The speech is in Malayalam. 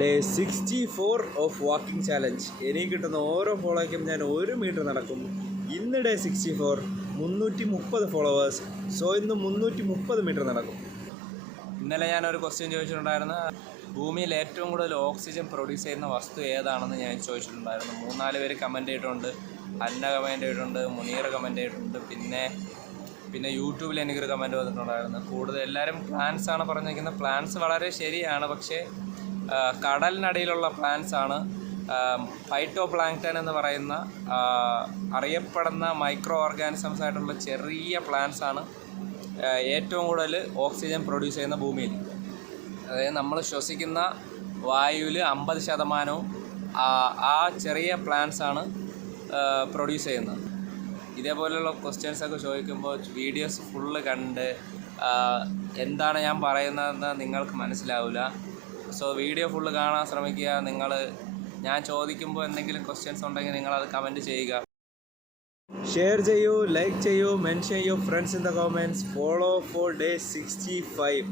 Day 64 of walking challenge. എനിക്ക് കിട്ടുന്ന ഓരോ ഫോളോയ്ക്കും ഞാൻ 1 മീറ്റർ നടക്കും. ഇന്ന് ഡേ 64, 330 ഫോളോവേഴ്സ്. സോ ഇന്ന് 330 മീറ്റർ നടക്കും. ഇന്നലെ ഞാനൊരു ക്വസ്റ്റ്യൻ ചോദിച്ചിട്ടുണ്ടായിരുന്നു, ഭൂമിയിൽ ഏറ്റവും കൂടുതൽ ഓക്സിജൻ പ്രൊഡ്യൂസ് ചെയ്യുന്ന വസ്തു ഏതാണെന്ന് ഞാൻ ചോദിച്ചിട്ടുണ്ടായിരുന്നു. 3-4 പേര് കമൻറ്റ് ചെയ്തിട്ടുണ്ട്. അന്ന കമൻറ്റ് ചെയ്തിട്ടുണ്ട്, മുനീർ കമൻറ്റ് ചെയ്തിട്ടുണ്ട്, പിന്നെ യൂട്യൂബിൽ എനിക്കൊരു കമൻറ്റ് വന്നിട്ടുണ്ടായിരുന്നു. കൂടുതൽ എല്ലാവരും പ്ലാന്റ്സ് ആണ് പറഞ്ഞിരിക്കുന്നത്. പ്ലാന്റ്സ് വളരെ ശരിയാണ്, പക്ഷേ കടലിനടിയിലുള്ള പ്ലാന്റ്സ് ആണ്. ഫൈറ്റോ പ്ലാങ്ക്ടൺ എന്ന് പറയുന്ന അറിയപ്പെടുന്ന മൈക്രോ ഓർഗാനിസംസ് ആയിട്ടുള്ള ചെറിയ പ്ലാന്റ്സ് ആണ് ഏറ്റവും കൂടുതൽ ഓക്സിജൻ പ്രൊഡ്യൂസ് ചെയ്യുന്ന ഭൂമിയിൽ. അതായത് നമ്മൾ ശ്വസിക്കുന്ന വായുവിൽ 50% ആ ചെറിയ പ്ലാന്റ്സ് ആണ് പ്രൊഡ്യൂസ് ചെയ്യുന്നത്. ഇതേപോലെയുള്ള ക്വസ്റ്റ്യൻസൊക്കെ ചോദിക്കുമ്പോൾ വീഡിയോസ് ഫുള്ള് കണ്ട് എന്താണ് ഞാൻ പറയുന്നതെന്ന് നിങ്ങൾക്ക് മനസ്സിലാവില്ല. സോ വീഡിയോ ഫുള്ള് കാണാൻ ശ്രമിക്കുക. ഞാൻ ചോദിക്കുമ്പോൾ എന്തെങ്കിലും ക്വസ്റ്റ്യൻസ് ഉണ്ടെങ്കിൽ നിങ്ങളത് കമൻറ്റ് ചെയ്യുക. ഷെയർ ചെയ്യൂ, ലൈക്ക് ചെയ്യൂ, മെൻഷൻ ചെയ്യൂ friends in the comments. Follow four day 65.